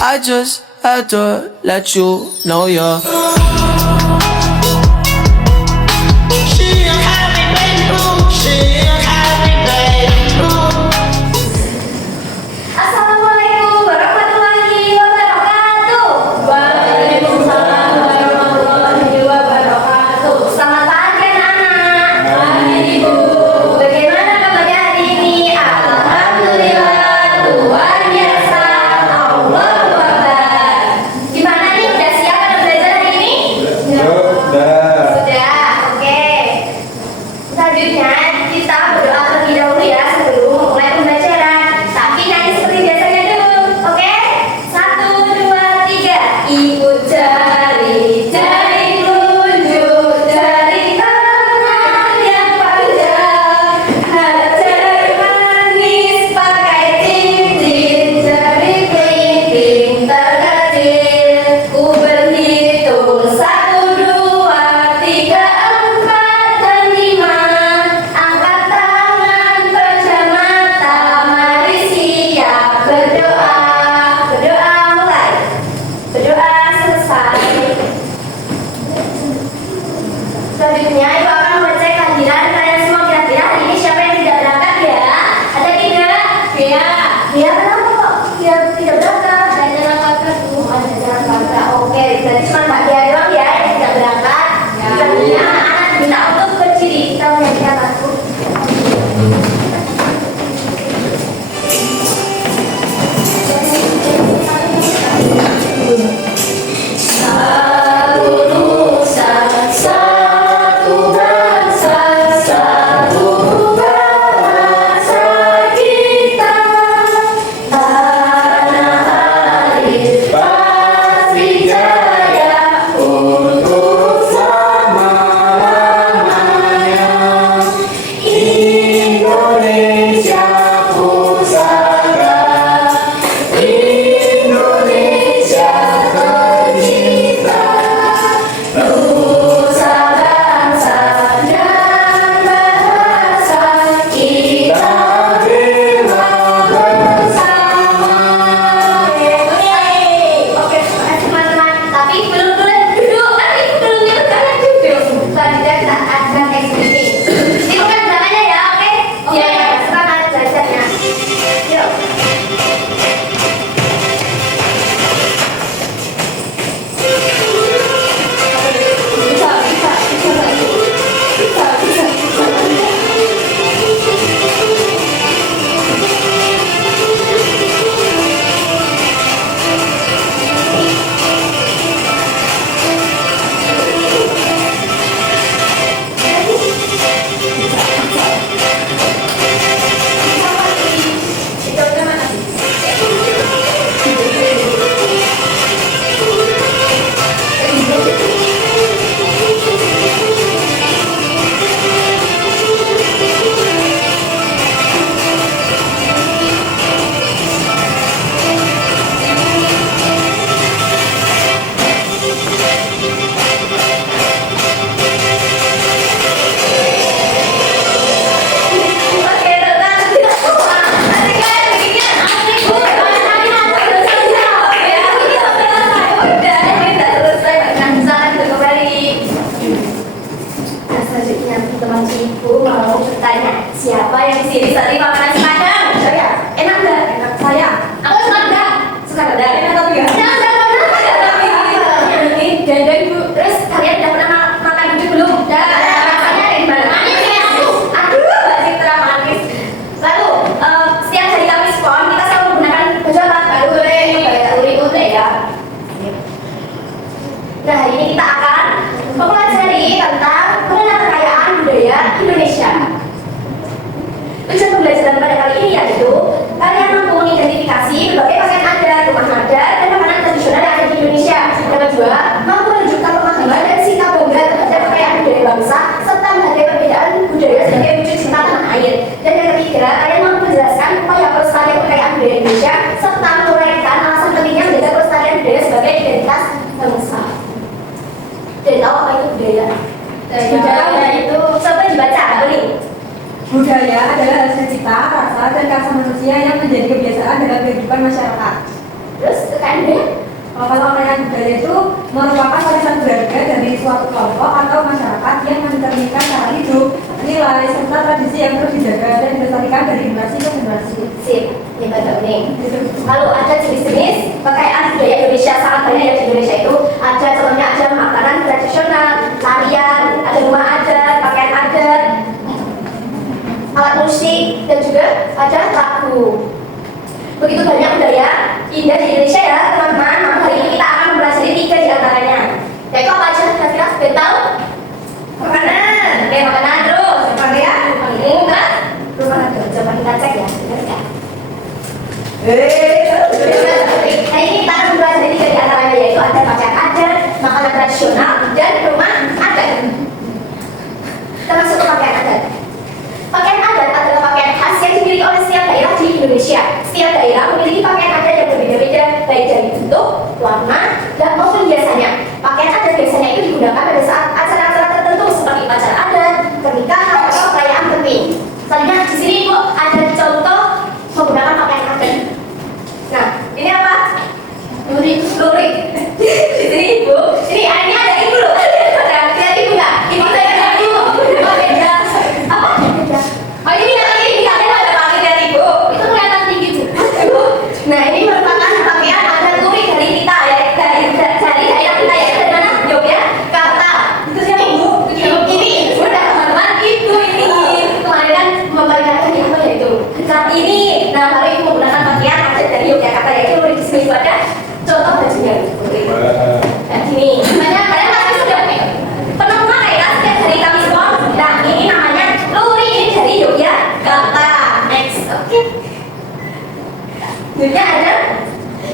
I just had to let you know you're Assalamualaikum warahmatullahi wabarakatuh. Waalaikumsalam warahmatullahi wabarakatuh. Selamat pagi anak-anak. Pagi Ibu. Bagaimana kabarnya hari ini? Alhamdulillah, luar biasa. Allahu Akbar. Gimana nih? Udah siap untuk belajar hari ini? Sudah. Sudah. Oke. Selanjutnya kita berdoa terlebih dahulu ya sebelum mulai pembelajaran. Tapi nanti seperti biasanya dulu, oke? 1, 2, 3. Ibu jari telunjuk dari tangan yang panjang, hajar manis pakai cincin, jari kelingking terkecil. Ku berhitung 1, 2, 3, 4 dan 5. Angkat tangan, pejam mata, mari siap berdoa. Berdoa mulai. Berdoa selesai. Selanjutnya Ibu akan mengecek kehadiran kalian semua. Kira-kira hari ini siapa yang tidak berangkat ya? Ada tidak? Ya. Ya kenapa kok? Dia tidak berangkat. Dan jangan kakak tuh. Ada jangan kakak. Oke, berarti cuma Mbak Dia doang ya yang tidak berangkat. Selanjutnya anak-anak minta untuk berdiri. Kita menyanyikan lagu. Satu nusa, satu bangsa, satu bahasa kita. Tanah air pasti jaya untuk Selama-lamanya Indonesia pusaka, Indonesia tercinta, nusa bangsa dan bahasa kita bela bersama. Oke, teman-teman. Tapi belum boleh duduk. Nanti belum itu jangan duduk. Selanjutnya kita akan eksekusi. Dibuka tangannya ya, oke? Oke. Semangat belajarnya. Yuk. Itu udah mana? Oke, tenang, tidak semua. Nanti kalian bikinnya asik, Bu. Nanti selesai. Ya, kita selesai. Udah, kita selesai. Bahkan saran itu kembali. Nah, selanjutnya teman Ibu mau bertanya, siapa yang di sini sering makan nasi padang? Saya. Enak nggak? Enak. Saya. Aku suka nggak? Suka nggak? Enak tapi nggak? Enak nggak? Pernah nggak? Tapi ini dandang Bu. Terus kalian udah pernah makan itu belum? Udah. Rasanya kayak gimana? Manis ya? Aduh, Mbak Citra manis. Lalu setiap hari Kamis Pon kita selalu menggunakan baju apa? Baju uri-uri ya. Nah, hari ini kita akan mempelajari tentang mengenal kekayaan budaya Indonesia. Tujuan pembelajaran pada kali ini yaitu kalian mampu mengidentifikasi berbagai pakaian adat, rumah adat, dan makanan tradisional yang ada di Indonesia. Yang kedua, mampu menunjukkan pemahaman dan sikap bangga terhadap kekayaan budaya bangsa serta menghargai perbedaan budaya sebagai wujud cinta tanah air. Dan yang ketiga, kalian mampu menjelaskan upaya pelestarian kekayaan budaya Indonesia serta menguraikan alasan pentingnya menjaga pelestarian budaya sebagai identitas bangsa. Dan tahu apa itu budaya? Budaya itu coba dibaca apa nih? Budaya adalah hasil cipta, rasa, dan karsa manusia yang menjadi kebiasaan dalam kehidupan masyarakat. Terus kekayaan budaya? Kalau kekayaan budaya itu merupakan warisan berharga dari suatu kelompok atau masyarakat yang mencerminkan cara hidup, nilai, serta tradisi yang terus dijaga dan dilestarikan dari generasi ke generasi. Sip, yang penting. Lalu ada jenis-jenis kekayaan budaya Indonesia, sangat banyak ya di Indonesia itu. Ada contohnya ada makanan tradisional, tarian, ada rumah adat, pakaian adat, alat musik, dan juga ada lagu. Begitu banyak budaya indah di Indonesia ya teman-teman. Maka hari ini kita akan mempelajari 3 di antaranya. Yaitu apa aja kira-kira? Sudah tahu? Makanan. Oke, makanan terus. Pakaian. Kan? Terus mana tuh? Coba kita cek ya. Benar nggak? Hari ini kita akan mempelajari 3 di antaranya, yaitu ada pakaian adat, makanan tradisional, dan rumah adat. Kita masuk ke pakaian adat. Pakaian adat adalah pakaian khas yang dimiliki oleh setiap daerah di Indonesia. Setiap daerah memiliki pakaian adat yang berbeda-beda, baik dari bentuk, warna, dan maupun biasanya. Pakaian adat biasanya itu digunakan pada saat acara-acara tertentu seperti upacara adat, pernikahan, atau perayaan penting. Selanjutnya di sini Bu ada contoh menggunakan pakaian adat. Nah, ini apa? Lurik. Di sini Ibu. Ini ada Ibu loh. Ada Ibu nggak? Ibu saya ada Ibu. Beda. Apa? Beda. Oh ini ada pakai dari Ibu. Itu kelihatan tinggi Bu. Nah ini merupakan pakaian adat lurik dari kita ya, dari daerah kita ya. Dari mana? Yogyakarta. Itu siapa Bu? Ini udah teman-teman itu ini kemarin kan memperlihatkan di apa ya itu saat ini. Nah hari ini menggunakan pakaian adat dari Yogyakarta yaitu lurik. Di sini ada contoh bajunya. Nah sini namanya kalian pasti sudah pernah memakai kan setiap hari kami semua. Nah ini namanya lurik, ini dari Yogyakarta. Next, oke. Selanjutnya ada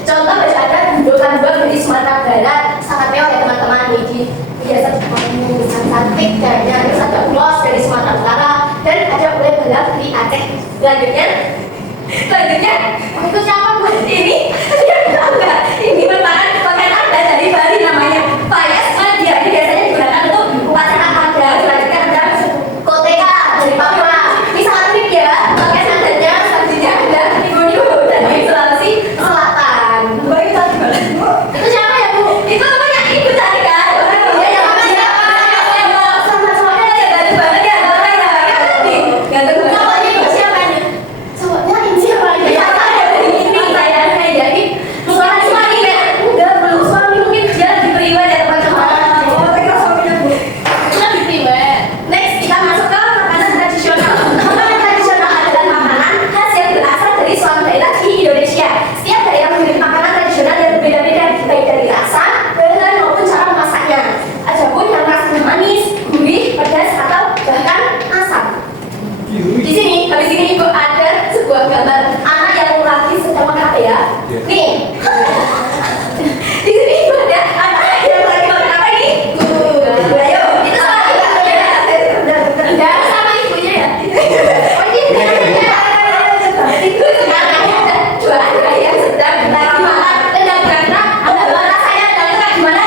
contoh baju adat Bukan dari Sumatera Barat, sangat mewah ya teman-teman. Ini biasa cantik dan terus ada ulos dari Sumatera Utara dan ada ulet balap di Aceh. Selanjutnya itu siapa Bu? Ini enggak. Ini merupakan pakaian adat dari Bali namanya Payas Madia. Ini biasanya digunakan untuk upacara adat. Selanjutnya ada Koteka dari Papua. Ini sangat unik ya. Pakaian adatnya selanjutnya ada Ibu dari Sulawesi Selatan. Baik, tadi banget Bu. Itu siapa ya Bu? Itu namanya Ibu tadi kan? Ya yang namanya sama-sama ya ganteng banget ya. Ganteng banget. Namanya Ibu siapa nih? Cowoknya ini siapa? Ya ini saya jadi bukan suami ya. Udah belum suami mungkin dia lagi priwet ya teman-teman. Oh, mereka suaminya Bu. Lagi priwet. Next kita masuk ke makanan tradisional. Makanan tradisional adalah makanan khas yang berasal dari suatu daerah di Indonesia. Setiap daerah memiliki makanan tradisional yang berbeda-beda, baik dari rasa, bahan maupun cara memasaknya. Ada pun yang rasanya manis, gurih, pedas atau bahkan asam. Di sini, habis ini Ibu ada sebuah gambar anak yang lagi sedang makan apa ya? Nih. Di sini Ibu ada anak yang lagi makan apa ini? Ayo, itu sama ibunya ya. Udah sama ibunya ya. Oh ini itu sekarang ada dua anak yang sedang makan rendang karena ada rasanya rendang gimana?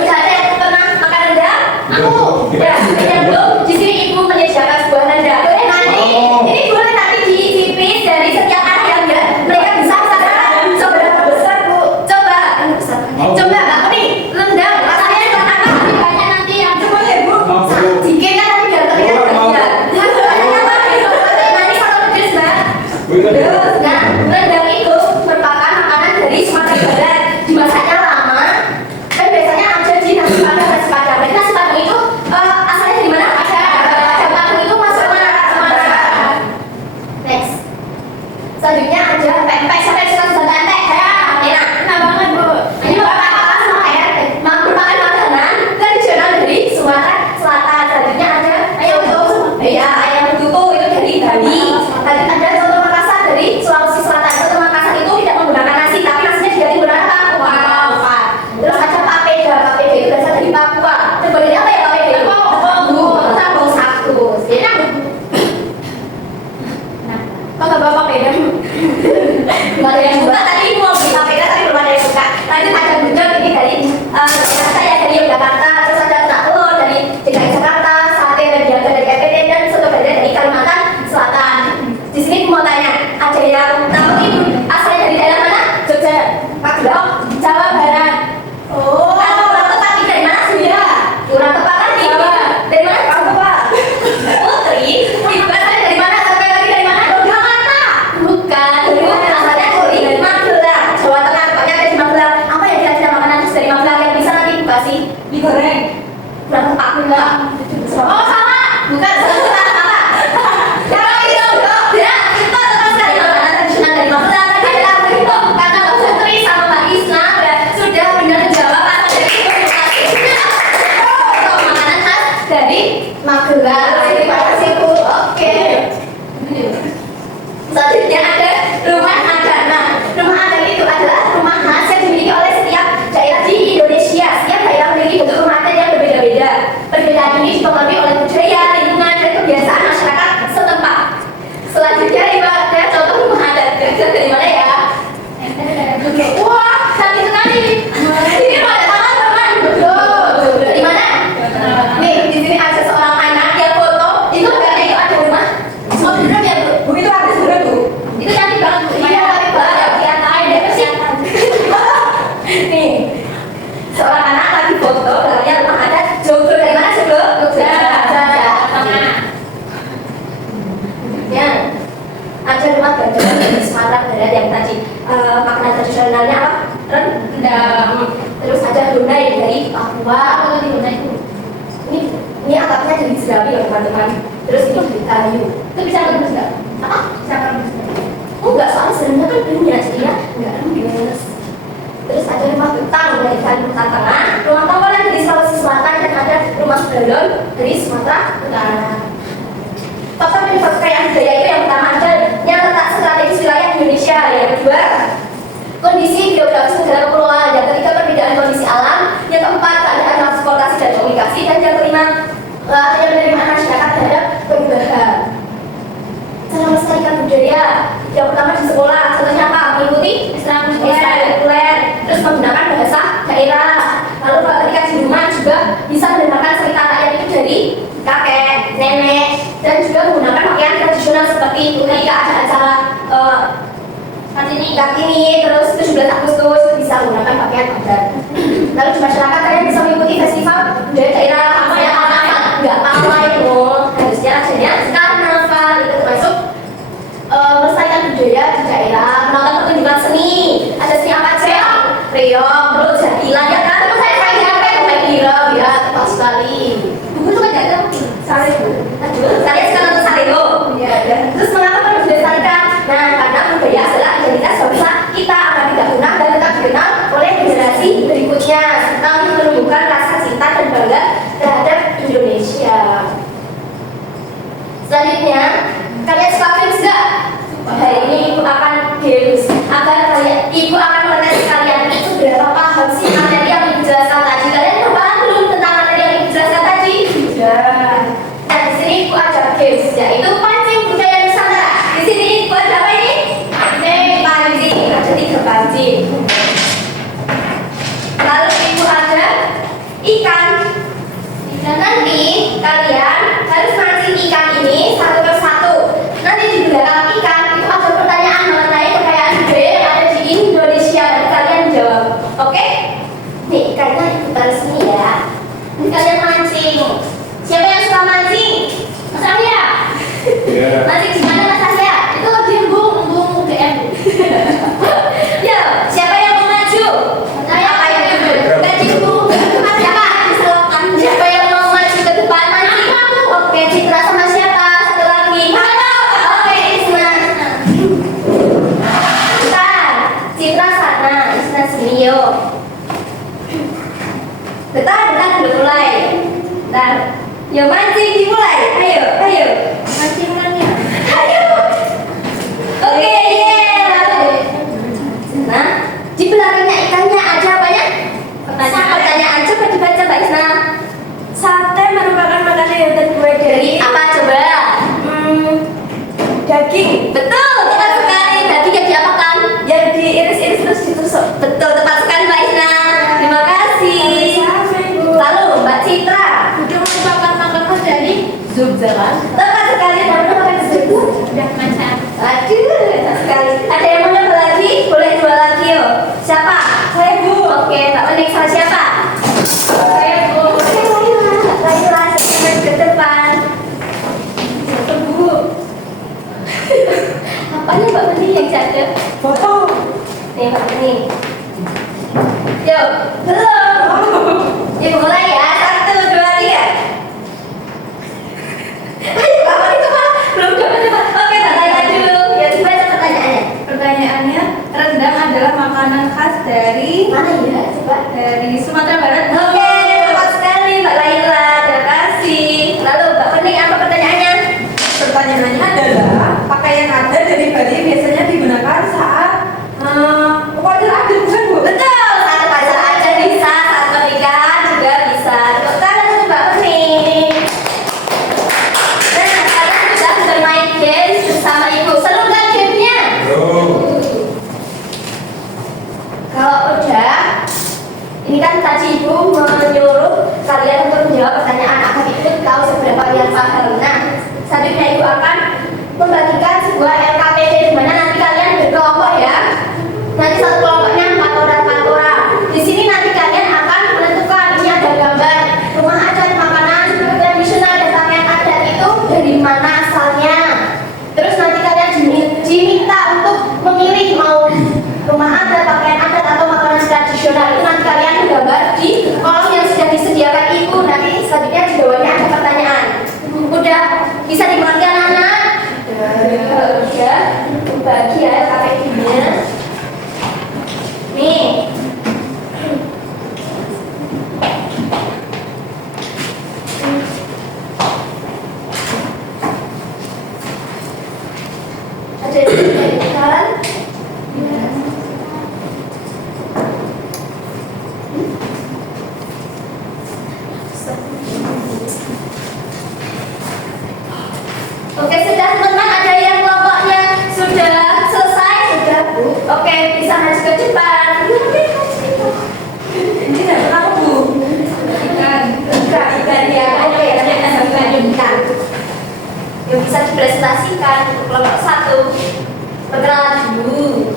Udah ada yang pernah makan rendang? Aku. Ya, belum. Di sini Ibu menyediakan sebuah rendang. Ini boleh nanti dicicipin dari setiap anak yang mereka bisa seberapa besar Bu? teman-teman. Terus ini kayu. Itu bisa ngebus nggak? Bisa ngebus nggak? Oh nggak, soalnya sebenarnya kan banyak sih ya, nggak ngebus. Terus ada rumah betang dari Kalimantan Tengah, rumah Tokolan dari Sulawesi Selatan, dan ada rumah Balon dari Sumatera Utara. Faktor penyebab kekayaan budaya itu yang pertama ada yang letak strategis wilayah Indonesia, yang kedua kondisi geografis negara kepulauan, yang ketiga perbedaan kondisi alam, yang keempat keadaan transportasi dan komunikasi, dan yang kelima yang penerimaan masyarakat terhadap perubahan. Cara melestarikan budaya, yang pertama di sekolah, contohnya apa? Mengikuti ekstrakurikuler, terus menggunakan bahasa daerah. Lalu ketika di rumah juga bisa mendengarkan cerita rakyat itu dari kakek, nenek, dan juga menggunakan pakaian tradisional seperti ketika ada acara Kartini, terus 17 Agustus itu bisa menggunakan pakaian adat. Lalu di masyarakat kalian bisa mengikuti festival budaya daerah, misalnya karnaval, nggak apa-apa itu, harusnya adanya karnaval itu termasuk melestarikan budaya di daerah. Menonton pertunjukan seni, ada seni apa aja? Reog, terus jadilan, ya kan? Terus saya pakai kira, ya tepat sekali. Buku itu kan ada Salego. Aduh, kalian sekarang nonton Salego? Iya, ada. Terus mengapa perlu dilestarikan? Nah, karena budaya adalah identitas bangsa kita agar tidak punah dan tetap dikenal oleh generasi berikutnya, serta menumbuhkan rasa cinta dan bangga terhadap Indonesia. Selanjutnya, kalian suka games nggak? Hari ini ibu akan games agar ibu akan mengetes kalian itu berapa paham sih materi yang ibu jelaskan tadi. Kalian udah paham belum tentang materi yang ibu jelaskan tadi? Sudah. Nah, di sini ibu ada games, yaitu pancing budaya Nusantara. Di sini ibu ada apa ini? Pancing, ada 3 pancing. Lalu ibu ada ikan. Dan nanti kalian harus mancing ikan ini satu persatu. Nanti di belakang ikan itu ada pertanyaan mengenai kekayaan budaya yang ada di Indonesia dan kalian jawab. Oke? Nih, ikannya ibu taruh sini ya. Ini kalian mancing. Siapa yang suka mancing? Mas Arya? Iya. Mancing di mana Mas Arya? Itu di bung DM. Yo, siapa yang mau maju? Saya apa yang gaji bung? Siapa? Siapa yang mau maju ke depan mancing? Oke, Citra sama siapa? Satu lagi. Oke, Isna. Bentar, Citra sana, Isna sini yuk. Bentar, belum mulai. Bentar. Yuk mancing dimulai. Ayo. Mancing mana? Ayo. Oke, lalu. Nah, di belakangnya ikannya ada apa ya? Pertanyaan coba dibaca Mbak Isna. Sate merupakan makanan yang terbuat Dari apa coba? daging Betul, tepat sekali. Daging yang diapakan? yang diiris-iris terus ditusuk. Betul, tepat sekali Mbak Isna. Terima kasih. Lalu Mbak Citra. Itu merupakan makanan dari Jogja kan? Tepat sekali. Namanya makan sesuatu. Udah macam. Aduh, tepat sekali. Ada yang mau nyoba lagi? Boleh dua lagi yuk. Siapa? Saya Bu. Oke, Mbak Menik sama siapa? Saya Bu. Lagi ke depan. Bu. Apanya Mbak Menik yang jatuh? Foto. Nih Mbak Menik. Yuk, belum. Ibu mulai ya. 1, 2, 3. Ayo, kapan itu Pak? Belum dapat. Oke, tanya dulu. Ya, dibaca pertanyaannya. Pertanyaannya, rendang adalah makanan khas dari Mana ya? Coba. dari Sumatera Barat. Oke, tepat sekali Mbak Laila. Terima kasih. Lalu Mbak Pening, apa pertanyaannya? Pertanyaannya adalah pakaian adat dari Bali biasanya digunakan saat upacara adat, bukan Bu? Betul, saat upacara aja bisa, saat pernikahan juga bisa. Tepuk tangan untuk Mbak Pening. Nah, kalian sudah bermain games bersama Ibu. Seru kan gamenya? Kalau udah, ini kan tadi Ibu bagi ya KPI-nya. Nih. Ada yang kan? Oke, sudah teman-teman, ada yang kelompoknya sudah selesai? Sudah, Bu. Oke, bisa maju ke depan. Ini dapat apa, Bu? Ikan ya, oke, ikan. Yang bisa dipresentasikan untuk kelompok 1. Perkenalan dulu.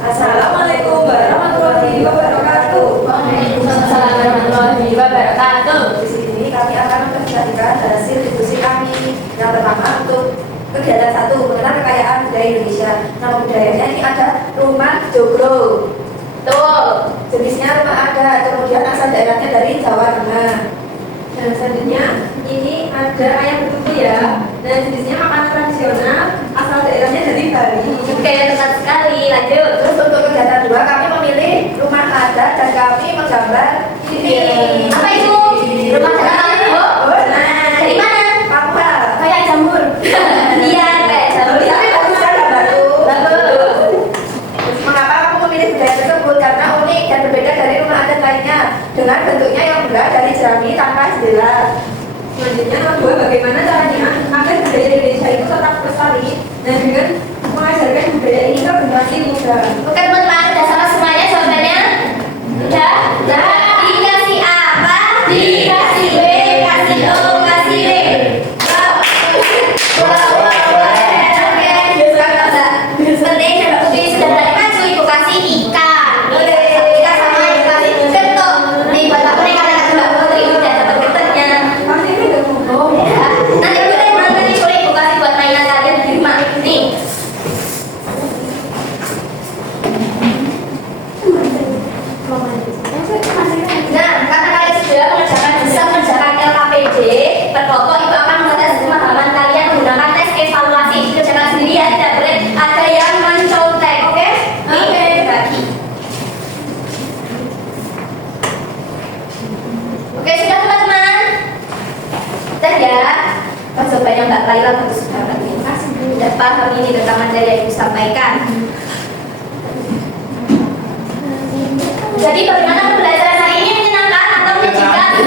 Assalamualaikum warahmatullahi wabarakatuh. Waalaikumsalam warahmatullahi wabarakatuh. Di sini kami akan mempresentasikan hasil diskusi kami. Yang pertama untuk kegiatan 1, mengenal kekayaan budaya Indonesia. Nama budayanya ini ada rumah joglo. Tuh. Jenisnya rumah adat, kemudian asal daerahnya dari Jawa Tengah. Dan selanjutnya ini ada ayam betutu ya. Dan jenisnya makanan tradisional, asal daerahnya dari Bali. Oke, tepat sekali. Lanjut. Terus untuk kegiatan 2 kami memilih rumah adat dan kami menggambar Ini apa itu? Rumah adat Lombok. Nah, dari mana? Papua. Kayak jamur. Iya, kayak jamur. Tapi bagus kan gambarku. Bagus. Terus mengapa aku memilih budaya tersebut? Karena unik dan berbeda dari rumah adat lainnya. Dengan bentuknya yang berat dari jerami tanpa jendela. Selanjutnya nomor 2, bagaimana caranya agar budaya Indonesia itu tetap lestari dan dengan mengajarkan budaya ini ke generasi muda. Oke, teman-teman, udah sama semuanya jawabannya? Udah? Udah. Dikasih apa? Dikasih B, kasih O, kasih D. Penting Mbak Putri sudah berani maju, Ibu kasih ikan. Ikan sama Ibu kasih getuk. Nih buat aku nih kata-kata Mbak Putri udah dapat getutnya. Pasti ini udah Oh ya. Nanti kita yang nanti boleh Ibu kasih buat mainan kalian di rumah. Nih. Nah, karena kalian sudah bisa mengerjakan LKPD, berkelompok itu akan mengetes pemahaman kalian menggunakan tes evaluasi. Kerjakan sendiri ya, tidak boleh ada yang mencontek, oke? Oke. Bagi. Oke, sudah teman-teman? Sudah ya? Jawabannya Mbak Laila bagus banget nih. Sudah paham ini tentang materi yang Ibu sampaikan. Jadi bagaimana pembelajaran hari ini, menyenangkan atau menjijikan?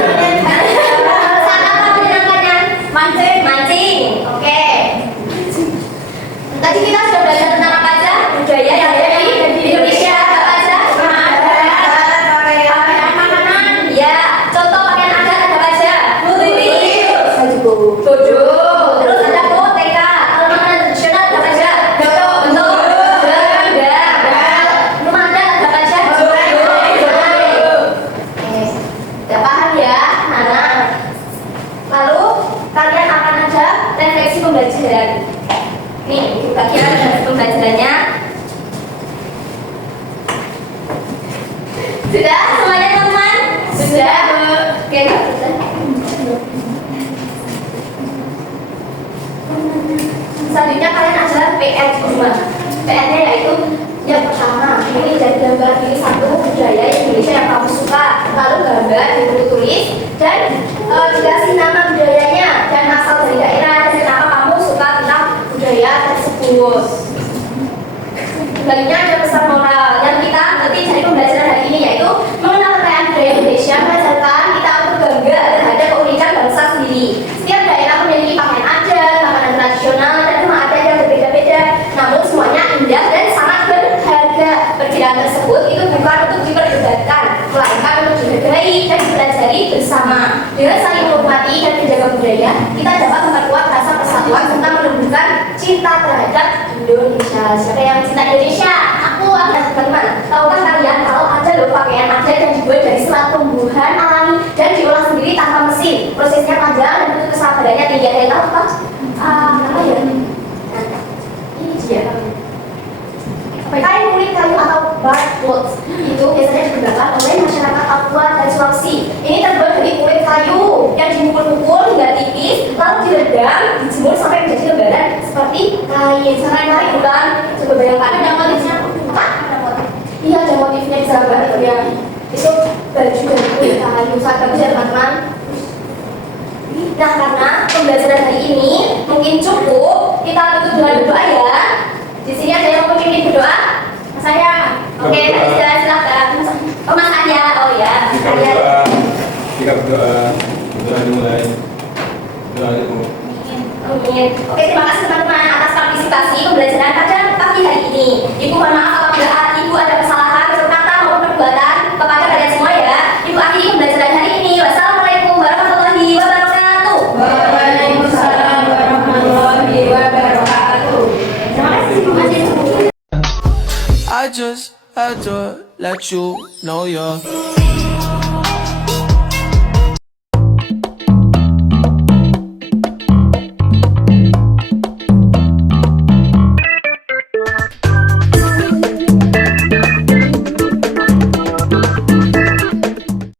Sangat apa menyenangkannya? Mancing. Mancing. Oke. Tadi kita sudah belajar tentang apa aja? Budaya yang ada di Indonesia. Apa aja? Pakaian, makanan. Ya. Contoh pakaian adat ada apa aja? Bojo. Terus ada TK. Kalau makanan tradisional ada apa aja? Bentuk. Rumah adat ada apa aja? Udah paham ya, anak? Lalu kalian akan ada refleksi pembelajaran. Nih, bagian dari pembelajarannya. Sudah semuanya teman-teman? Sudah. Oke, sudah. Selanjutnya kalian ada PR di rumah. PR-nya yaitu yang pertama, ini dari gambar ini satu budaya Indonesia yang kamu suka, lalu gambar di buku tulis dan dikasih nama budayanya dan asal dari daerah dan kenapa kamu suka tentang budaya tersebut. Selanjutnya ada pesan moral yang kita ngerti dari pembelajaran hari ini yaitu mengenal kekayaan budaya Indonesia, mengajarkan kita untuk bangga terhadap keunikan bangsa sendiri. Setiap daerah memiliki pakaian adat, makanan tradisional dan rumah adat yang berbeda-beda, namun semuanya indah dan sangat berharga. Perbedaan tersebut itu bukan untuk diperdebatkan, melainkan untuk dihargai dan dipelajari bersama. Dengan saling menghormati dan menjaga budaya, kita dapat memperkuat rasa persatuan serta menumbuhkan cinta terhadap Indonesia. Siapa yang cinta Indonesia? Aku akan teman-teman. Tahukah kalian kalau ada loh pakaian adat yang dibuat dari serat tumbuhan alami dan diolah sendiri tanpa mesin? Prosesnya panjang dan butuh kesabarannya tinggi. Ada yang tahu apa? Apa ya? Ini dia. Kain kulit kayu atau bark cloth itu biasanya digunakan oleh masyarakat Papua dan Sulawesi. Ini terbuat dari kulit kayu yang dipukul-pukul hingga tipis, lalu diredam, dijemur sampai menjadi lembaran seperti kain. Misalnya itu kan, coba bayangkan ada motifnya. Iya, ada motifnya di sahabat ya. Itu baju dan kulit kayu sangat bagus ya teman-teman. Nah, karena pembelajaran hari ini mungkin cukup kita tutup dengan berdoa ya. Di sini ada yang memimpin berdoa? Saya. Oke, silakan. Oh, Mas Arya. Oh ya, Mas Arya. Jika berdoa dimulai. Doa itu. Amin. Oke, terima kasih teman-teman atas partisipasi pembelajaran pada pagi hari ini. Ibu mohon maaf apabila Ibu ada kesalahan berkata maupun perbuatan kepada kalian semua ya. Ibu akhiri pembelajaran hari ini. Wassalamualaikum warahmatullahi wabarakatuh. Waalaikumsalam warahmatullahi wabarakatuh. Terima kasih Ibu Masih. I just had to let you know you're